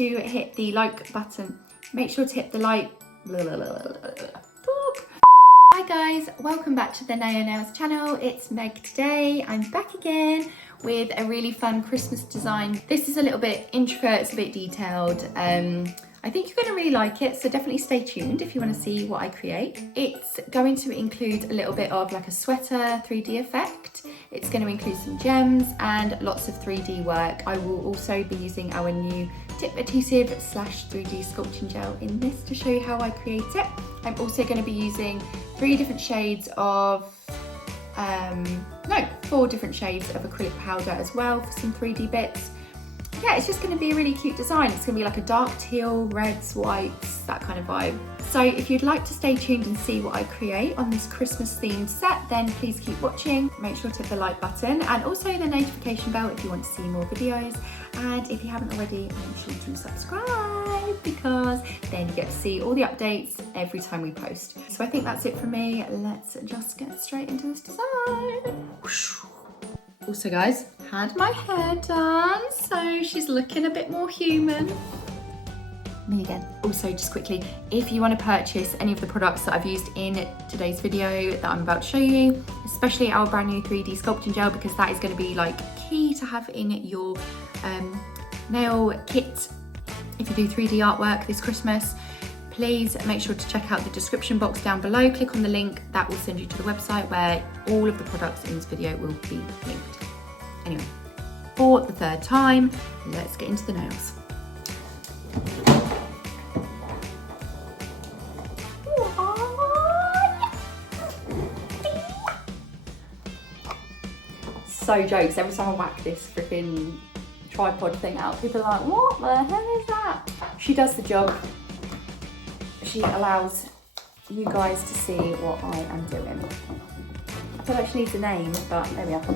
to hit the like button. Make sure to hit the like. Hi guys, welcome back to the Naio Nails channel. It's Meg today. I'm back again with a really fun Christmas design. This is a little bit intricate, it's a bit detailed. I think you're going to really like it, so definitely stay tuned if you want to see what I create. It's going to include a little bit of like a sweater 3D effect. It's going to include some gems and lots of 3D work. I will also be using our new Tip Adhesive / 3D Sculpting Gel in this to show you how I create it. I'm also going to be using 4 different shades of acrylic powder as well for some 3D bits. Yeah, it's just going to be a really cute design. It's going to be like a dark teal, reds, whites, that kind of vibe. So if you'd like to stay tuned and see what I create on this Christmas themed set, then please keep watching. Make sure to hit the like button and also the notification bell if you want to see more videos. And if you haven't already, make sure to subscribe because then you get to see all the updates every time we post. So I think that's it from me. Let's just get straight into this design. Also guys, had my hair done, so she's looking a bit more human. Me again. Also, just quickly, if you want to purchase any of the products that I've used in today's video that I'm about to show you, especially our brand new 3D sculpting gel, because that is going to be like key to have in your nail kit if you do 3D artwork this Christmas, please make sure to check out the description box down below. Click on the link, that will send you to the website where all of the products in this video will be linked. Anyway, for the third time, let's get into the nails. So jokes, every time I whack this freaking tripod thing out, people are like, what the hell is that? She does the job. She allows you guys to see what I am doing. I feel like she needs a name, but there we are. So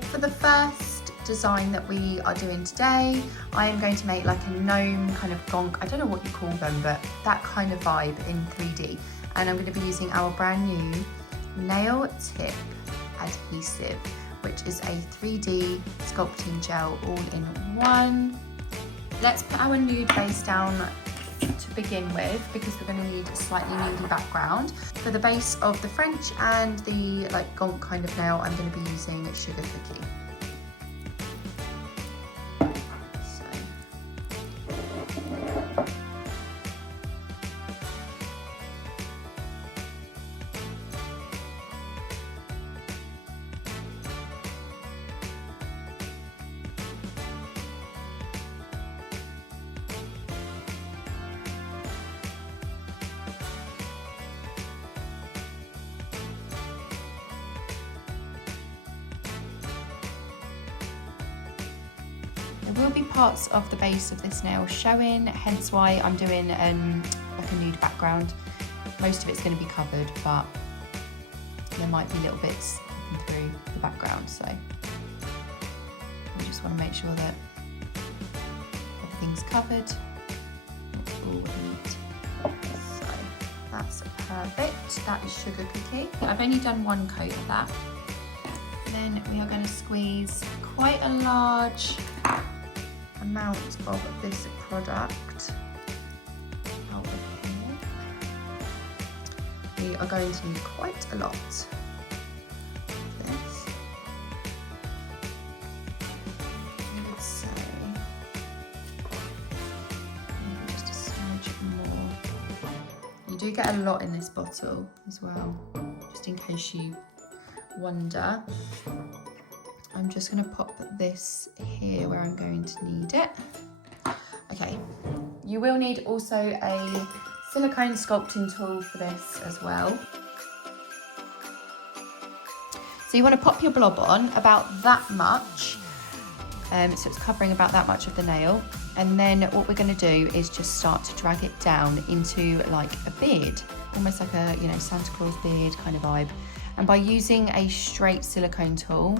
for the first design that we are doing today, I am going to make like a gnome kind of gonk, I don't know what you call them, but that kind of vibe in 3D. And I'm going to be using our brand new Nail Tip Adhesive, which is a 3D sculpting gel all in one. Let's put our nude base down to begin with because we're going to need a slightly nudie background. For the base of the French and the like gonk kind of nail, I'm going to be using Sugar Cookie. There will be parts of the base of this nail showing, hence why I'm doing like a nude background. Most of it's going to be covered, but there might be little bits through the background, so we just want to make sure that everything's covered. That's all we need. So that's perfect. That is Sugar Cookie. I've only done one coat of that. Then we are going to squeeze quite a large amount of this product out of here. We are going to need quite a lot of this. I would say maybe just a smidge more. You do get a lot in this bottle as well, just in case you wonder. I'm just going to pop this here where I'm going to need it. Okay, you will need also a silicone sculpting tool for this as well. So you want to pop your blob on about that much, so it's covering about that much of the nail. And then what we're going to do is just start to drag it down into like a beard, almost like a, you know, Santa Claus beard kind of vibe. And by using a straight silicone tool,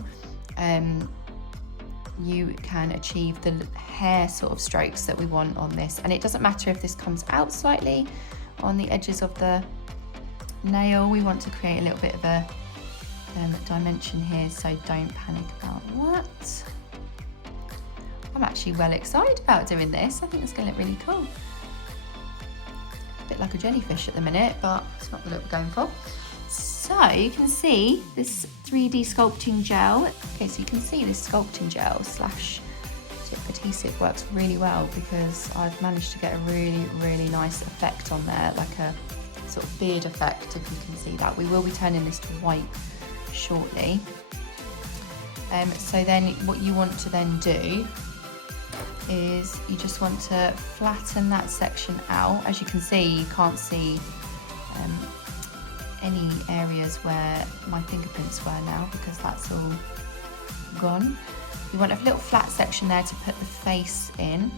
you can achieve the hair sort of strokes that we want on this. And it doesn't matter if this comes out slightly on the edges of the nail. We want to create a little bit of a dimension here, so don't panic about that. I'm actually well excited about doing this. I think it's going to look really cool. A bit like a jellyfish at the minute, but it's not the look we're going for. So you can see this 3D sculpting gel. Okay, so you can see this sculpting gel slash tip adhesive works really well because I've managed to get a really nice effect on there, like a sort of beard effect, if you can see that. We will be turning this to white shortly. So then what you want to then do is you just want to flatten that section out. As you can see, you can't see any areas where my fingerprints were now because that's all gone. You want a little flat section there to put the face in,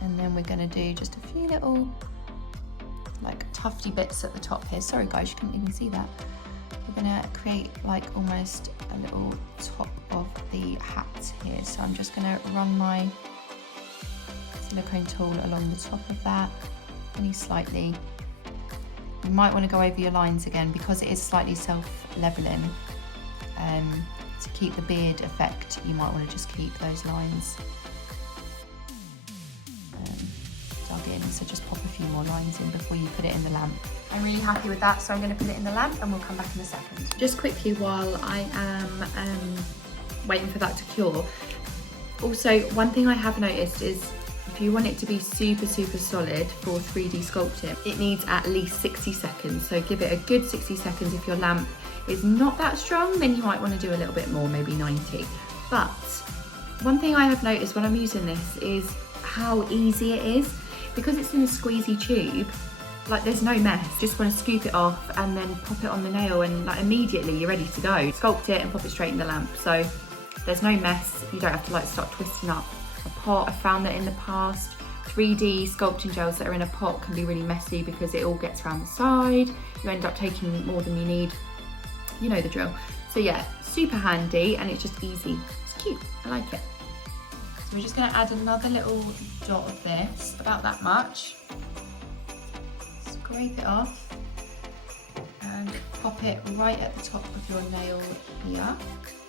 and then we're going to do just a few little like tufty bits at the top here. Sorry guys, you couldn't even see that. We're going to create like almost a little top of the hat here. So I'm just going to run my silicone tool along the top of that, only slightly. You might want to go over your lines again because it is slightly self-leveling. To keep the beard effect, you might want to just keep those lines dug in. So just pop a few more lines in before you put it in the lamp. I'm really happy with that, so I'm going to put it in the lamp and we'll come back in a second. Just quickly while I am waiting for that to cure. Also, one thing I have noticed is if you want it to be super solid for 3D sculpting, it needs at least 60 seconds. So give it a good 60 seconds. If your lamp is not that strong, then you might want to do a little bit more, maybe 90. But one thing I have noticed when I'm using this is how easy it is. Because it's in a squeezy tube, like there's no mess. Just want to scoop it off and then pop it on the nail and like immediately you're ready to go. Sculpt it and pop it straight in the lamp. So there's no mess. You don't have to like start twisting up a pot. I found that in the past, 3D sculpting gels that are in a pot can be really messy because it all gets around the side. You end up taking more than you need. You know the drill. So yeah, super handy and it's just easy. It's cute, I like it. So we're just going to add another little dot of this, about that much. Scrape it off and pop it right at the top of your nail here.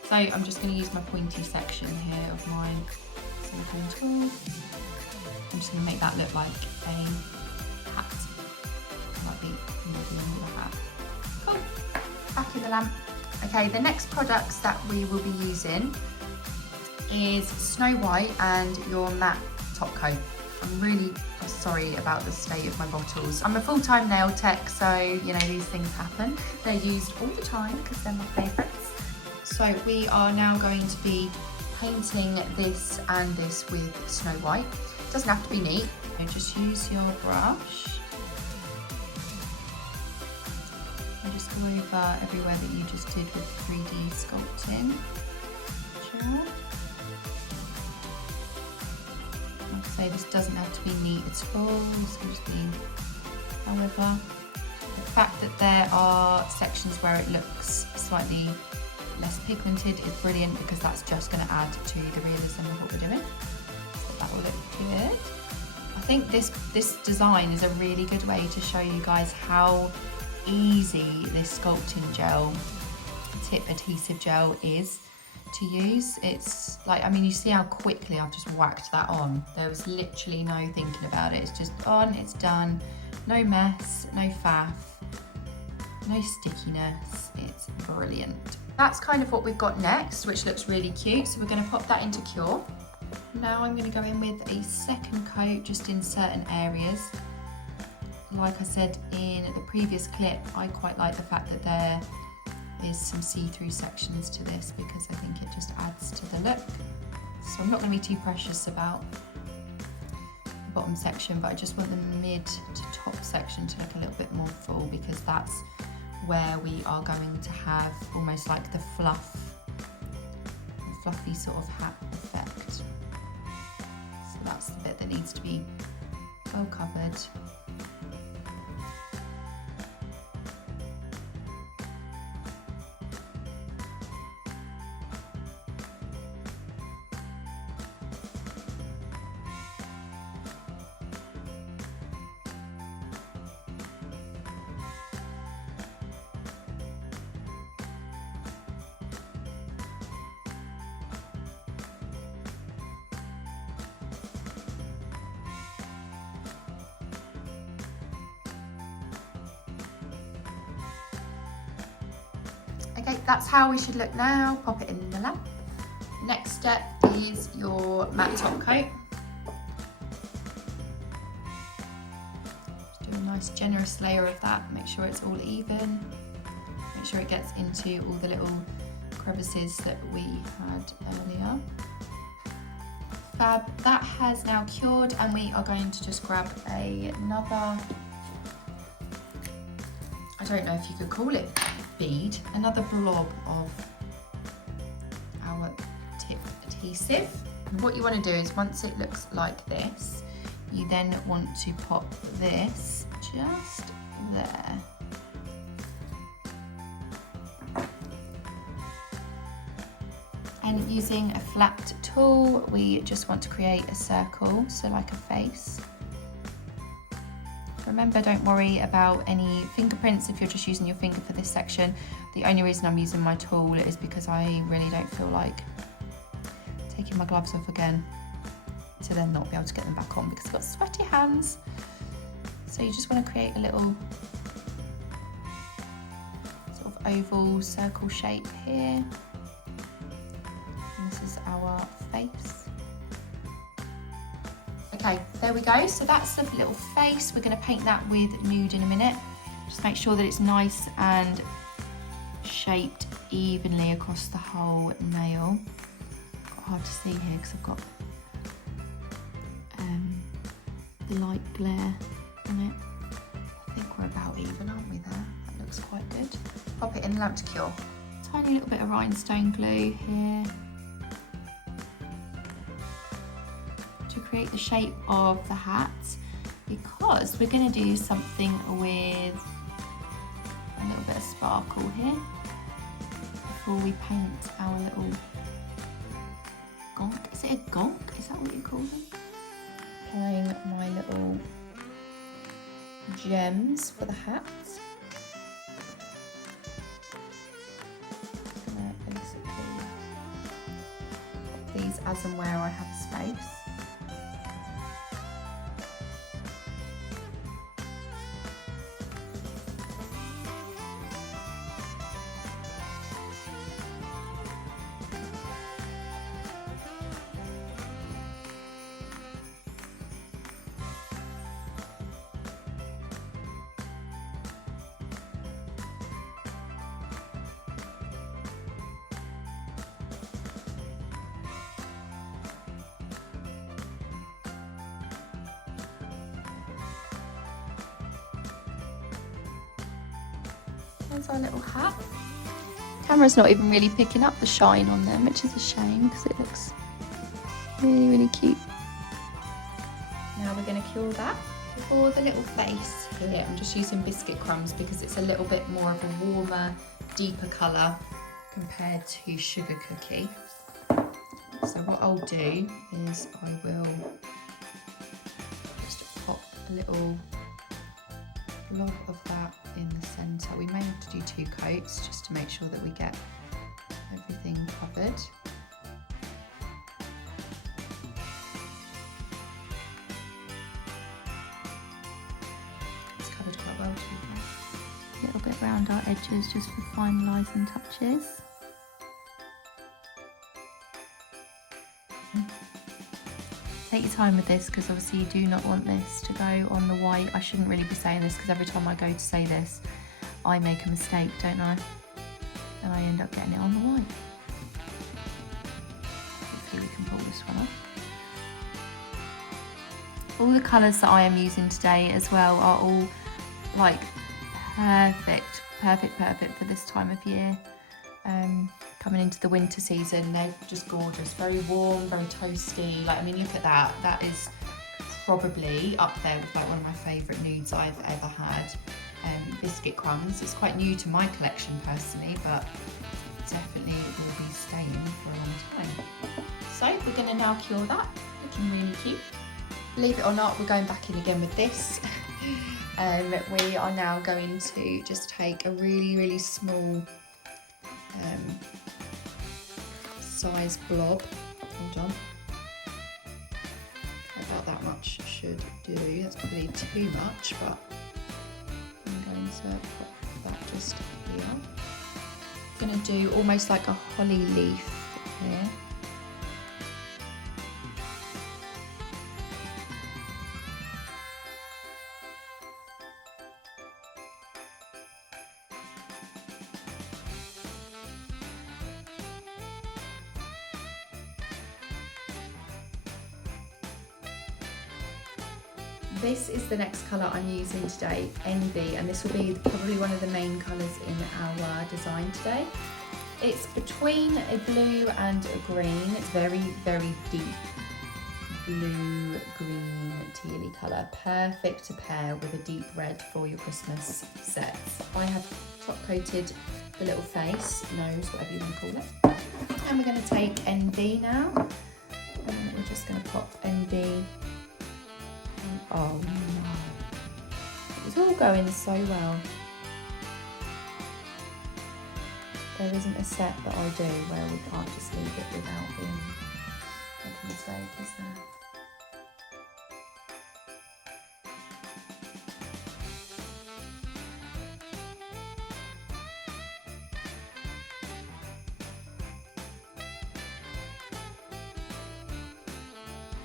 So I'm just going to use my pointy section here of my silicone tool. I'm just going to make that look like a hat, like the middle of the hat. Cool. Back in the lamp. Okay, the next products that we will be using is Snow White and your matte top coat. I'm really sorry about the state of my bottles. I'm a full-time nail tech, so you know these things happen. They're used all the time because they're my favourites. So we are now going to be painting this and this with Snow White. It doesn't have to be neat. So just use your brush. And just go over everywhere that you just did with 3D sculpting gel. Like I say, this doesn't have to be neat at all. This can just be, however, the fact that there are sections where it looks slightly less pigmented is brilliant because that's just going to add to the realism of what we're doing. So that will look good. I think this design is a really good way to show you guys how easy this sculpting gel, tip adhesive gel is to use. It's like, I mean, you see how quickly I've just whacked that on. There was literally no thinking about it. It's just on, it's done. No mess, no faff, no stickiness. It's brilliant. That's kind of what we've got next, which looks really cute. So we're going to pop that into cure. Now I'm going to go in with a second coat just in certain areas. Like I said in the previous clip, I quite like the fact that there is some see-through sections to this because I think it just adds to the look. So I'm not going to be too precious about the bottom section, but I just want the mid to top section to look a little bit more full because that's where we are going to have almost like the fluffy sort of hat effect. So that's the bit that needs to be well covered. that's how we should look now. Pop it in the lamp. Next step is your matte top coat. Just do a nice generous layer of that. Make sure it's all even. Make sure it gets into all the little crevices that we had earlier. Fab, that has now cured, and we are going to just grab another, I don't know if you could call it bead, another blob of our Tip adhesive. And what you want to do is, once it looks like this, you then want to pop this just there. And using a flat tool, we just want to create a circle, so like a face. Remember, don't worry about any fingerprints if you're just using your finger for this section. The only reason I'm using my tool is because I really don't feel like taking my gloves off again to then not be able to get them back on because I've got sweaty hands. So you just want to create a little sort of oval circle shape here. This is our face. Okay, there we go. So that's the little face. We're going to paint that with nude in a minute. Just make sure that it's nice and shaped evenly across the whole nail. Hard to see here because I've got the light glare on it. I think we're about even, aren't we there? That looks quite good. Pop it in lamp to cure. Tiny little bit of rhinestone glue here to create the shape of the hat, because we're going to do something with a little bit of sparkle here before we paint our little gonk. Is it a gonk? Is that what you call them? Applying my little gems for the hat. Basically pop these as and where I have space. There's our little hat. Camera's not even really picking up the shine on them, which is a shame because it looks really, really cute. Now we're going to cure that. For the little face here, I'm just using Biscuit Crumbs because it's a little bit more of a warmer, deeper colour compared to Sugar Cookie. So what I'll do is I will just pop a little blob of that in the centre. We may have to do 2 coats just to make sure that we get everything covered. It's covered quite well, to be fair. A little bit around our edges just for finalising touches. Take your time with this because obviously you do not want this to go on the white. I shouldn't really be saying this because every time I go to say this, I make a mistake, don't I? And I end up getting it on the white. Hopefully we can pull this one off. All the colours that I am using today as well are all like perfect for this time of year. Coming into the winter season, they're just gorgeous, very warm, very toasty. Like, I mean, look at that. That is probably up there with like one of my favourite nudes I've ever had. Biscuit Crumbs. It's quite new to my collection personally, but definitely will be staying for a long time. So we're going to now cure that, looking really cute. Believe it or not, we're going back in again with this. We are now going to just take a really small size blob. Hold on. About that much should do. That's probably too much, but I'm going to pop that just here. going to do almost like a holly leaf here. This is the next colour I'm using today, Envy, and this will be probably one of the main colours in our design today. It's between a blue and a green. It's very, very deep blue, green, tealy colour. Perfect to pair with a deep red for your Christmas sets. I have top coated the little face, nose, whatever you want to call it. And we're going to take Envy now. And we're just going to pop Envy. Oh no, it's all going so well. There isn't a set that I do where we can't just leave it without being making a mistake, is there?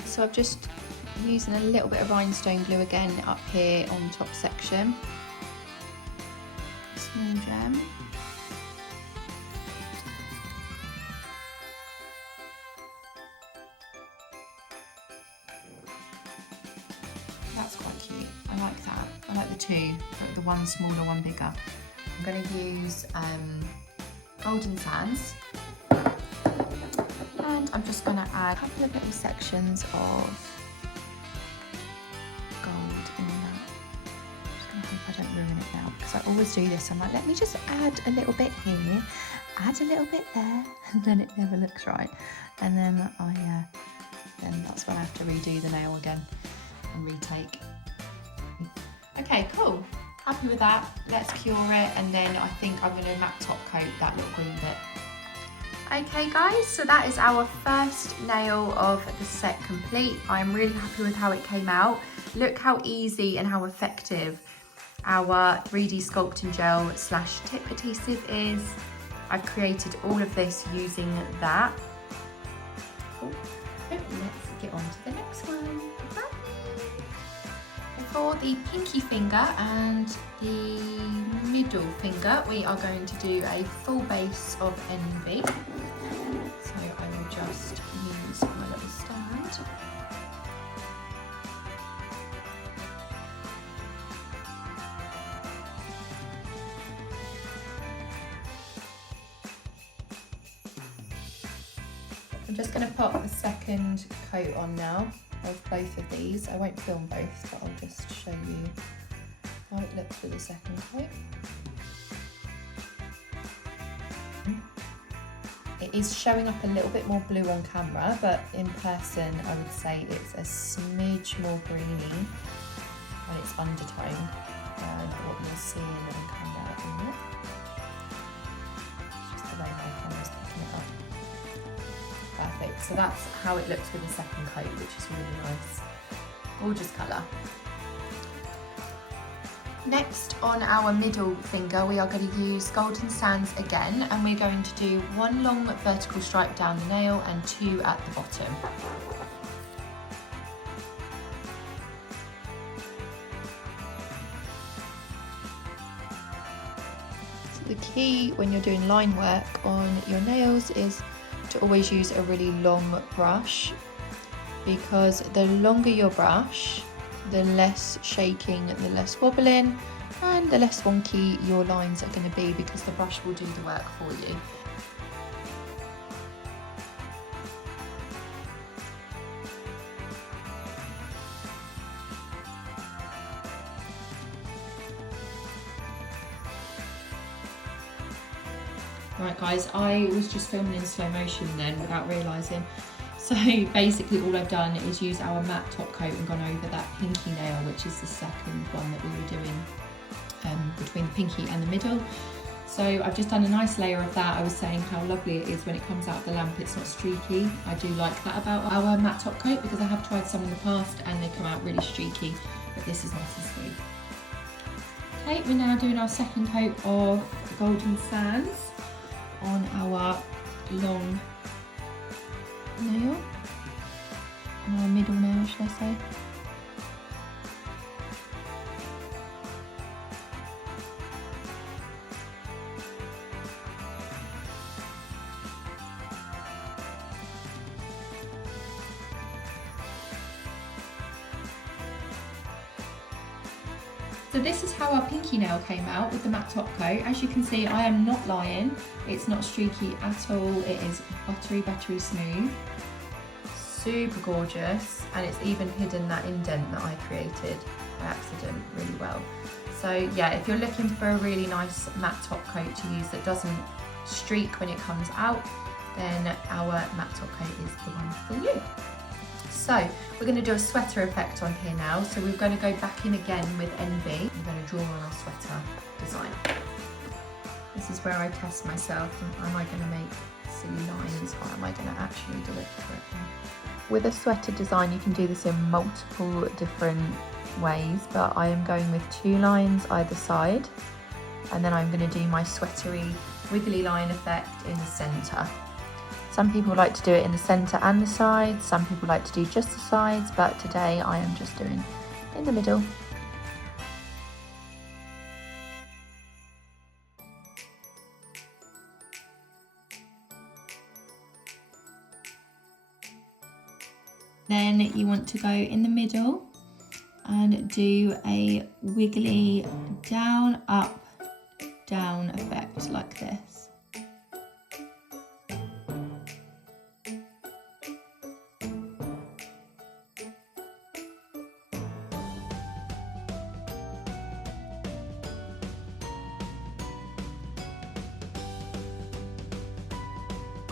So I've just using a little bit of rhinestone glue again up here on the top section. Small gem. That's quite cute. I like that. I like the two, but the one smaller, one bigger. I'm going to use Golden Sands. And I'm just going to add a couple of little sections of in that. I'm just going to hope I don't ruin it now, because I always do this. I'm like, let me just add a little bit here, add a little bit there, and then it never looks right. And then then that's when I have to redo the nail again and retake. Okay, cool. Happy with that. Let's cure it, and then I think I'm going to matte top coat that little green bit. Okay guys, so that is our first nail of the set complete. I'm really happy with how it came out. Look how easy and how effective our 3D sculpting gel / tip adhesive is. I've created all of this using that. Oh, let's get on to the next one. For the pinky finger and the middle finger, we are going to do a full base of Envy. So I will just use my little stand. I'm just going to pop a second coat on now of both of these. I won't film both, but I'll just show you how it looks with the second coat. It is showing up a little bit more blue on camera, but in person I would say it's a smidge more greeny when it's undertoned than what you'll see on camera at the minute. It's just the way my camera's picking it up. Perfect, so that's how it looks with the second coat, which is really nice. Gorgeous colour. Next, on our middle finger, we are going to use Golden Sands again, and we're going to do one long vertical stripe down the nail and two at the bottom. So the key when you're doing line work on your nails is to always use a really long brush, because the longer your brush, the less shaking, the less wobbling, and the less wonky your lines are going to be, because the brush will do the work for you. Right guys, I was just filming in slow motion then without realising. So basically all I've done is use our matte top coat and gone over that pinky nail, which is the second one that we were doing between the pinky and the middle. So I've just done a nice layer of that. I was saying how lovely it is when it comes out of the lamp, it's not streaky. I do like that about our matte top coat, because I have tried some in the past and they come out really streaky, but this is nice and smooth. Okay, we're now doing our second coat of Golden Sands. on our long nail, on our middle nail, should I say. So this is how our pinky nail came out with the matte top coat. As you can see, I am not lying. It's not streaky at all. It is buttery, buttery smooth. Super gorgeous. And it's even hidden that indent that I created by accident really well. So yeah, if you're looking for a really nice matte top coat to use that doesn't streak when it comes out, then our matte top coat is the one for you. So we're going to do a sweater effect on here now. So we're going to go back in again with Envy. We're going to draw on our sweater design. This is where I test myself. Am I going to make silly lines, or am I going to actually do it correctly? With a sweater design, you can do this in multiple different ways, but I am going with 2 lines either side, and then I'm going to do my sweatery wiggly line effect in the centre. Some people like to do it in the centre and the sides, some people like to do just the sides, but today I am just doing in the middle. Then you want to go in the middle and do a wiggly down, up, down effect like this.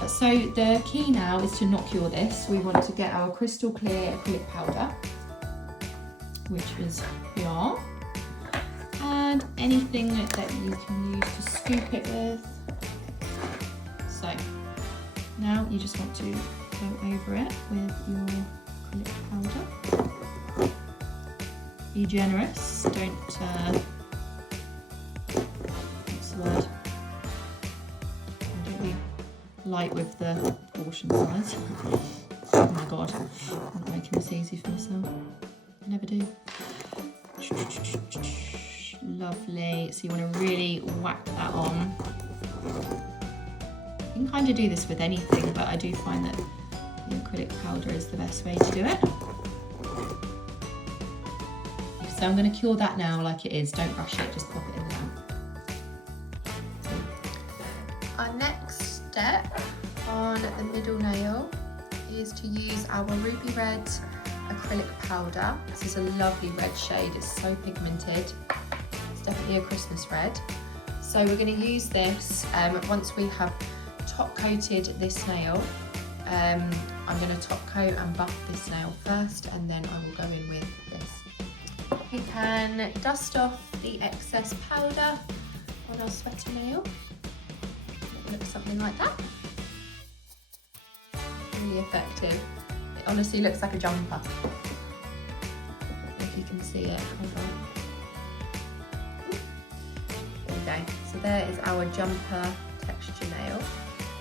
So the key now is to not cure this. We want to get our crystal clear acrylic powder, which is here, and anything that you can use to scoop it with. So now you just want to go over it with your acrylic powder. Be generous, don't, what's the word? Don't be light with the portion size. Oh my god, I'm not making this easy for myself. I never do. Lovely. So you want to really whack that on. You can kind of do this with anything, but I do find that the acrylic powder is the best way to do it. So I'm going to cure that now like it is. Don't rush it, just pop it in the lamp. Our next step on the middle nail is to use our ruby red acrylic powder. This is a lovely red shade, it's so pigmented. It's definitely a Christmas red. So we're going to use this once we have top coated this nail. I'm going to top coat and buff this nail first, and then I will go in with this. We can dust off the excess powder on our sweater nail. It looks something like that. Really effective. It honestly looks like a jumper. If you can see it, hold on. There we go. So there is our jumper texture nail.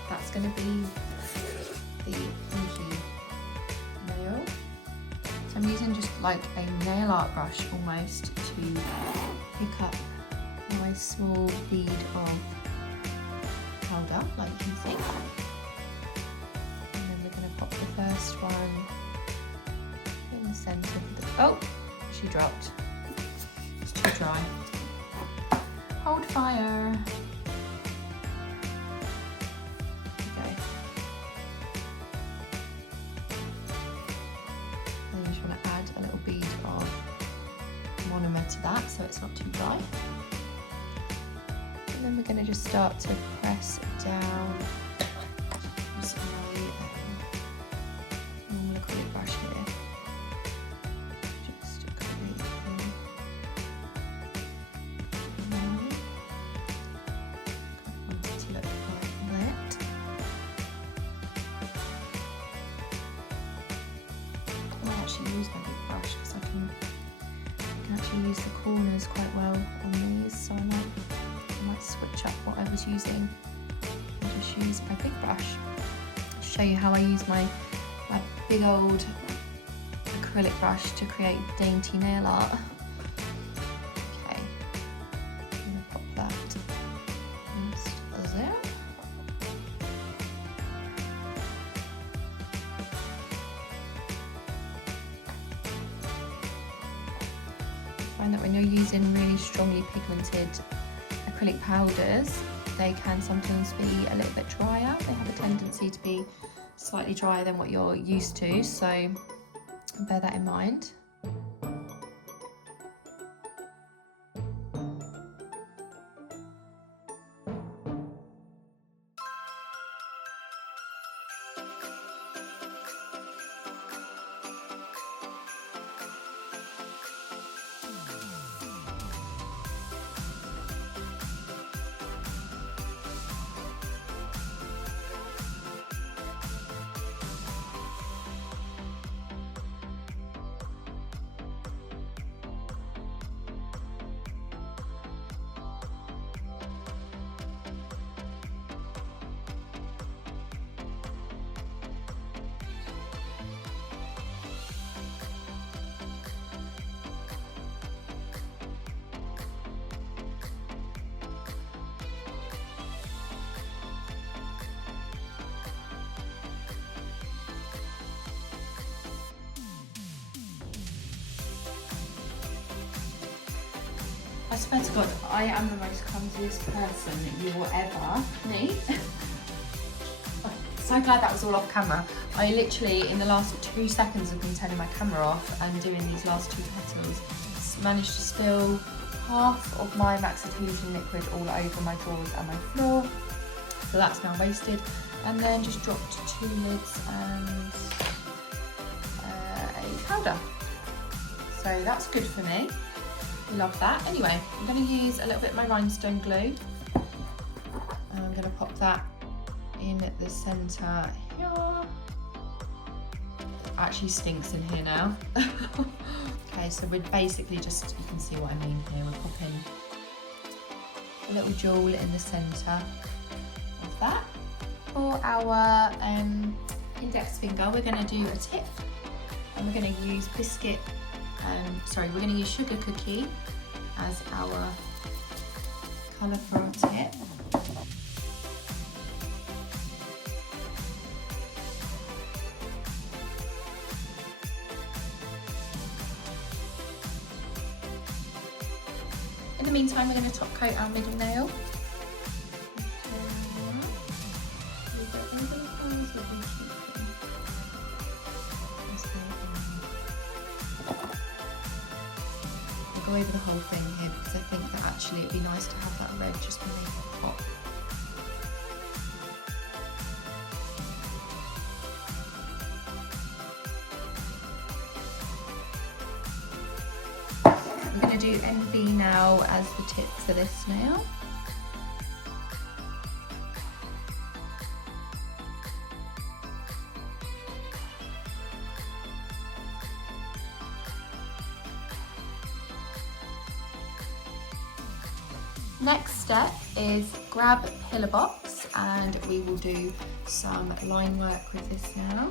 That's going to be the pinky nail. So I'm using just like a nail art brush almost to pick up my small bead of powder, like you can see. And then we're going to pop the first one in the centre of the... Oh, she dropped. It's too dry. Hold fire. Okay. Then you just want to add a little bead of monomer to that so it's not too dry. And then we're going to just start to press down with my normal acrylic brush here. Just create I want it to look like that. I might actually use my big brush because I can actually use the corners quite well on these, so I might switch up what I was using and just just use my big brush. Show you how I use my big old acrylic brush to create dainty nail art. Okay, I'm gonna pop that into there. I find that when you're using really strongly pigmented acrylic powders, they can sometimes be a little bit drier. They have a tendency to be slightly drier than what you're used to, so bear that in mind. I swear to God, I am the most clumsiest person that you will ever meet. So glad that was all off camera. I literally, in the last 2 seconds of me turning my camera off and doing these last 2 petals, managed to spill half of my Max Adhesion liquid all over my drawers and my floor. So that's now wasted. And then just dropped 2 lids and a powder. So that's good for me. Love that. Anyway, I'm going to use a little bit of my rhinestone glue. And I'm going to pop that in the centre here. It actually stinks in here now. Okay, so we're basically just, you can see what I mean here, we're popping a little jewel in the centre of that. For our index finger, we're going to do a tip, and we're going to use we're going to use Sugar Cookie as our colour for our tip. In the meantime, we're going to top coat our middle nail. I'll go over the whole thing here because I think that actually it'd be nice to have that red just to make it pop. I'm going to do NB now as the tip for this nail. Next step is grab a pillar box and we will do some line work with this now.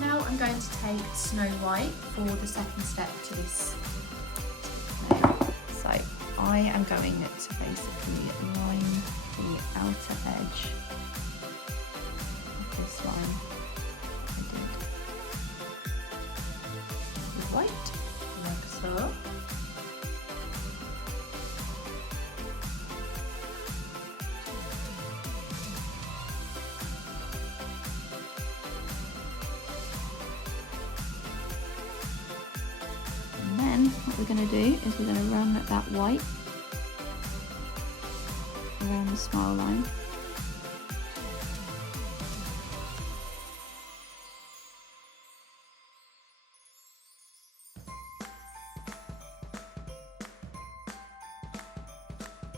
Now I'm going to take Snow White for the second step to this nail. So I am going to basically line the outer edge of this line I did with white, like so. What we're going to do is we're going to run that white around the smile line.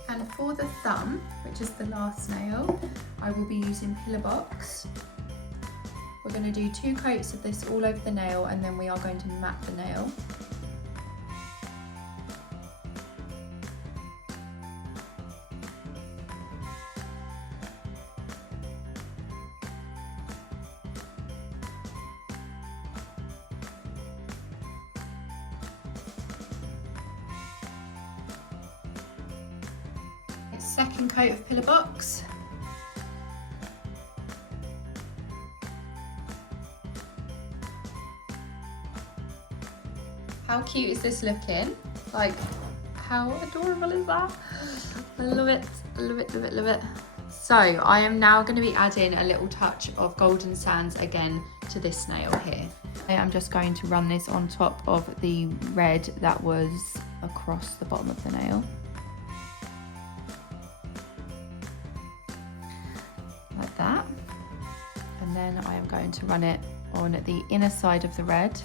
And for the thumb, which is the last nail, I will be using Pillar Box. We're going to do 2 coats of this all over the nail, and then we are going to mat the nail. Second coat of Pillar Box. How cute is this looking? Like, how adorable is that? I love it, love it, love it, love it. So I am now going to be adding a little touch of golden sands again to this nail here. I'm just going to run this on top of the red that was across the bottom of the nail. Like that. And then I am going to run it on the inner side of the red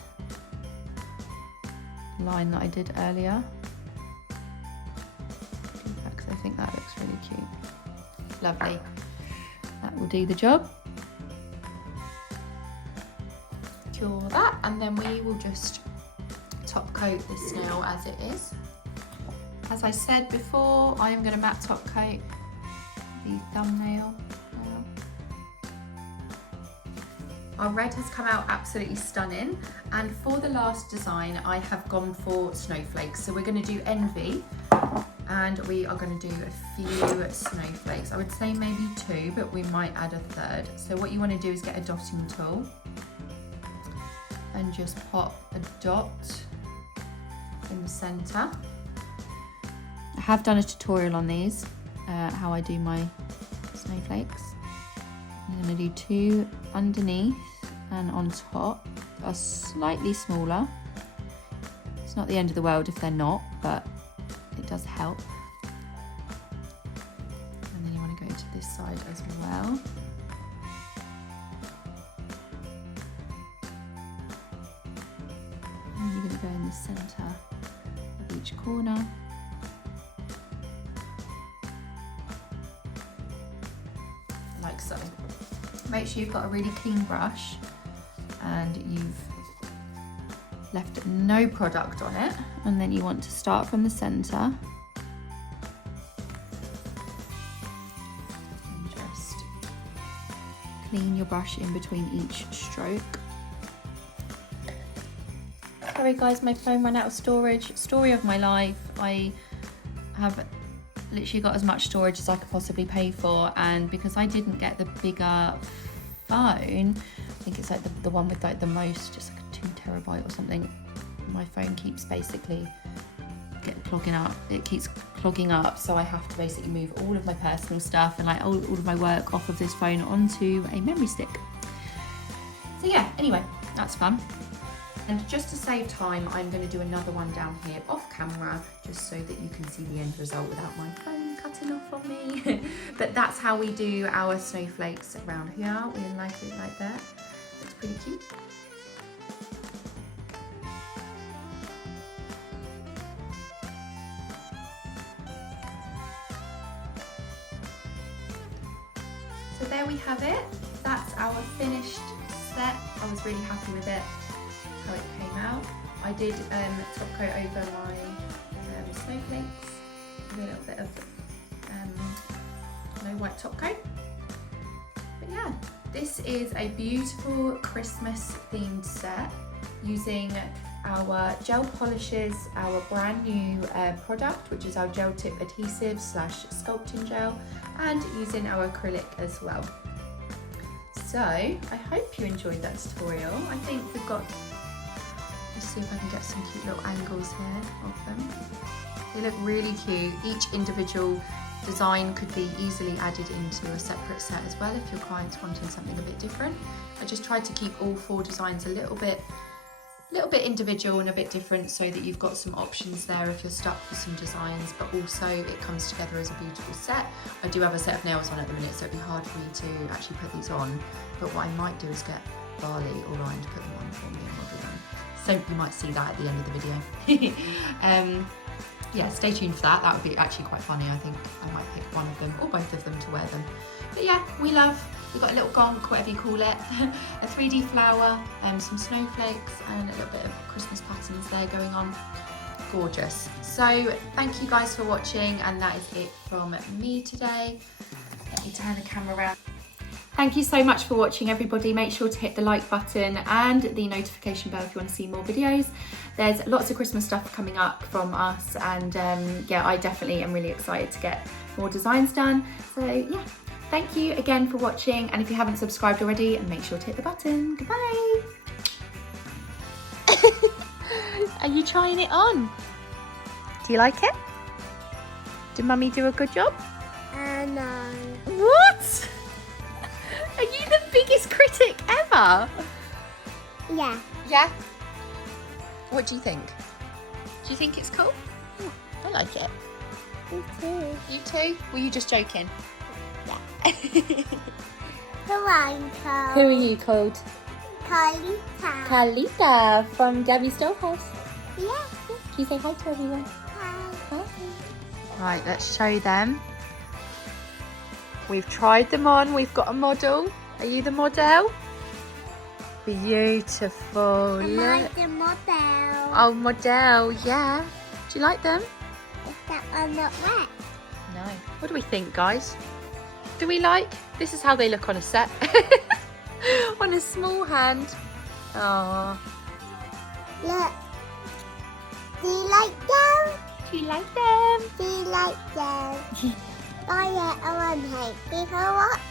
line that I did earlier, because I think that looks really cute. Lovely. That will do the job. Cure that, and then we will just top coat this nail as it is. As I said before, I am going to matte top coat the thumbnail now. Our red has come out absolutely stunning, and for the last design I have gone for snowflakes. So we're going to do Envy, and we are going to do a few snowflakes. I would say maybe 2, but we might add a 3rd. So what you want to do is get a dotting tool and just pop a dot in the centre. I have done a tutorial on these, how I do my snowflakes. I'm going to do 2 underneath and on top, are slightly smaller. It's not the end of the world if they're not, but it does help. And then you want to go to this side as well. And you're going to go in the centre of each corner. Like so. Make sure you've got a really clean brush and you've left no product on it, and then you want to start from the centre and just clean your brush in between each stroke. Sorry guys, my phone ran out of storage. Story of my life. I have literally got as much storage as I could possibly pay for, and because I didn't get the bigger phone, I think it's like the one with like the most, just like a 2 terabyte or something, my phone keeps basically clogging up. It keeps clogging up, so I have to basically move all of my personal stuff and like all of my work off of this phone onto a memory stick. So yeah, anyway, that's fun. And just to save time, I'm going to do another one down here off camera, just so that you can see the end result without my phone cutting off on me. But that's how we do our snowflakes around here. We like it like that. Looks pretty cute. So there we have it. That's our finished set. I was really happy with it, how it came out. I did top coat over my snowflakes with a little bit of white top coat. But yeah, this is a beautiful Christmas themed set using our gel polishes, our brand new product, which is our gel tip adhesive / sculpting gel, and using our acrylic as well. So I hope you enjoyed that tutorial. I think we've got, let's see if I can get some cute little angles here of them. They look really cute. Each individual design could be easily added into a separate set as well if your client's wanting something a bit different. I just tried to keep all 4 designs a little bit little bit individual and a bit different, so that you've got some options there if you're stuck with some designs, but also it comes together as a beautiful set. I do have a set of nails on at the minute, so it'd be hard for me to actually put these on, but what I might do is get Bali or Ryan to put them on for me and model them. So you might see that at the end of the video. Yeah, stay tuned for that. That would be actually quite funny. I think I might pick one of them or both of them to wear them. But yeah, we've got a little gonk, whatever you call it, a 3D flower, some snowflakes and a little bit of Christmas patterns there going on. Gorgeous. So thank you guys for watching, and that is it from me today. Let me turn the camera around. Thank you so much for watching, everybody. Make sure to hit the like button and the notification bell if you want to see more videos. There's lots of Christmas stuff coming up from us, and yeah, I definitely am really excited to get more designs done. So yeah, thank you again for watching, and if you haven't subscribed already, make sure to hit the button. Goodbye. Are you trying it on? Do you like it? Did Mummy do a good job? No. What? Are you the biggest critic ever? Yeah. Yeah? What do you think? Do you think it's cool? I like it. Me too. You too? Were you just joking? Yeah. Who are you called? Who are you called? Kalita. Kalita from Gabby's Dollhouse. Yeah. Can you say hi to everyone? Hi. Hi. Right, let's show them. We've tried them on. We've got a model. Are you the model? Beautiful. Am I the model? Oh, model, yeah. Do you like them? Is that one not wet? No. What do we think, guys? Do we like? This is how they look on a set. On a small hand. Aww. Look. Do you like them? Do you like them? Do you like them? Oh yeah, I want to. People want